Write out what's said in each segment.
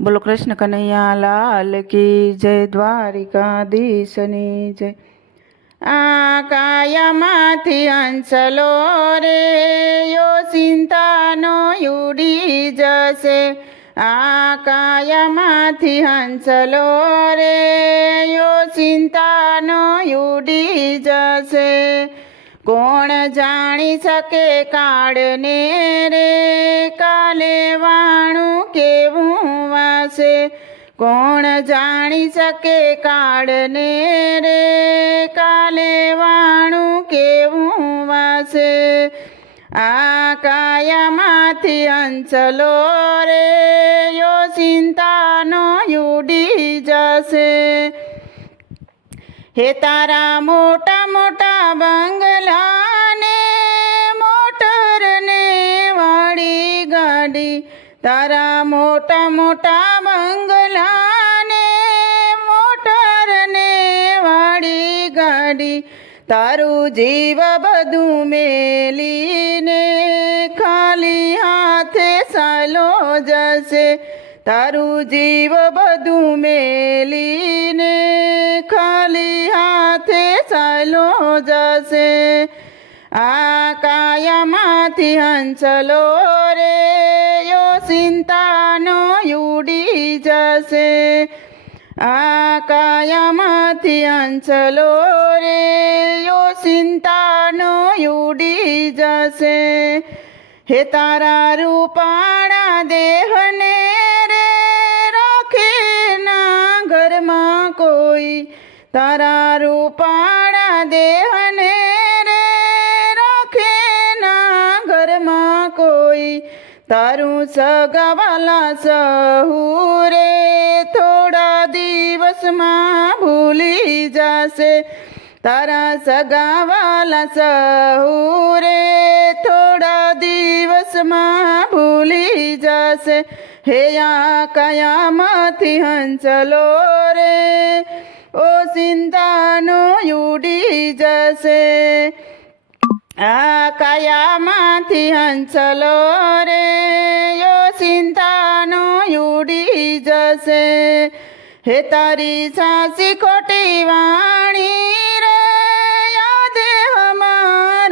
બોલો કૃષ્ણ કનૈયા લાલ કી જય દ્વારિકાધીશની જય. આ કાયામાંથી અંચલો રે, યો ચિંતાનો યુડી જશે. આ કાયામાંથી હંસલો રે, યો ચિંતાનો યુડી જશે. કોણ જાણી શકે કાળને રે, કાલે વાણું કેવું વાસે કોણ જાણી શકે કાળને રે? કાલે વાણું કેવું વાસે આ કાયામાંથી અંચલો રે? યો ચિંતાનો યુડી જશે. હે તારા મોટા મોટા બંગલાને, મોટરને વાળી ગાડી, તારા મોટા મોટા ગાડી તારું જીવ બધું મેલીને ખાલી હાથે સાલો જશે. તારું જીવ બધું મેલીને ખાલી હાથે ચાલો જશે. આ કાયામાંથી હંસલો રે, યો ચિંતાનો યુડી જશે. આ કાયામાંથી હંસલો રે, યો ચિંતાનો ઉડી જશે. હે તારા રૂપાણા દેહને રે, રાખે ઘરમાં કોઈ. તારા રૂપાણા દેહને રે, રાખે ના ઘરમાં કોઈ. તારું સગાવાલા સહુ રે થોડા દિવસમાં ભૂલી જશે. તારા સગાવાલા સહુરે થોડા દિવસમાં ભૂલી જશે. હે આ કયામાંથી હંચલો રે, ઓ સિંધાનો ઉડી જશે. આ કાયામાંથી હંસલો રે ચિંતાનો યુડી જશે. હે તારી સાસી ખોટી વાણી રે યાદ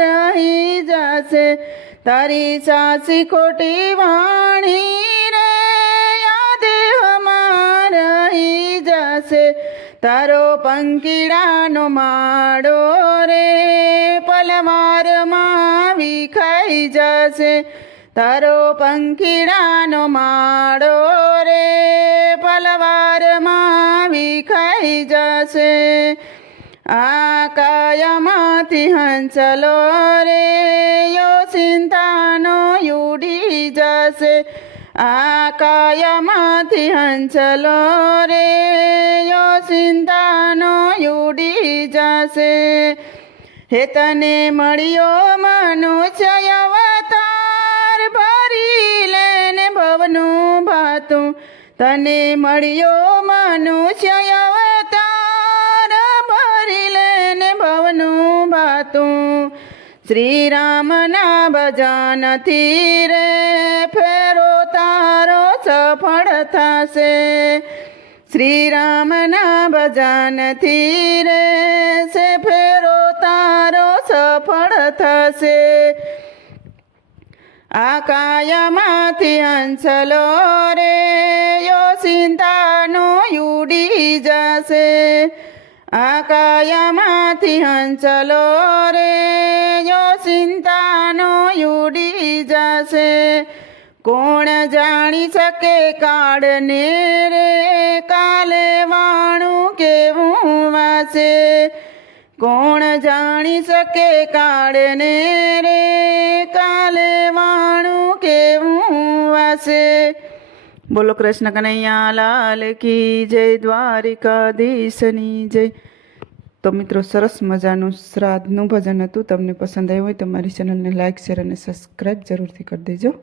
રહી જશે. તારી સાસી ખોટી વાણી રહી તારો પંકીડાનો માળો રે, પલવારમાં વિખાઈ જશે. તારો પંખીડાનો માળો રે, પલવારમાં વિખાઈ જશે. આ કાયમાંથી હંચલો રે, યો ચિંતાનો યુડી જશે. આ કાયામાંથી હંસલો રે ચિંતાનો યુડી જશે. હે તને મળ્યો મનુષ્ય અવતાર, ભરી લેને ભવનું ભાતું. તને મળ્યો મનુષ્ય અવતાર, ભરી લેને ભવનું ભાતું. શ્રી રામના ભજનથી રે ફેરો સફળ થશે. શ્રી રામના ભજનથી રે સે ફેરો તારો સફળ થશે. આ કાયામાંથી હંસલો રે, યો ચિંતાનો યુડી જશે. આ કાયામાંથી હંસલો રે, યો ચિંતાનો યુડી જશે. કોણ જાણી શકે કાળને રે? કાલે વાણું કેવું વાસે કોણ જાણી શકે કાળને રે? કાલે વાણું કેવું વાસે બોલો કૃષ્ણ કનૈયા, લાલ કી જય, દ્વારિકાધીશની જય. તો મિત્રો, સરસ મજાનું શ્રાદ્ધનું ભજન હતું. તમને પસંદ આવ્યું હોય તો મારી ચેનલને લાઇક શેર અને સબસ્ક્રાઈબ જરૂરથી કરી દેજો.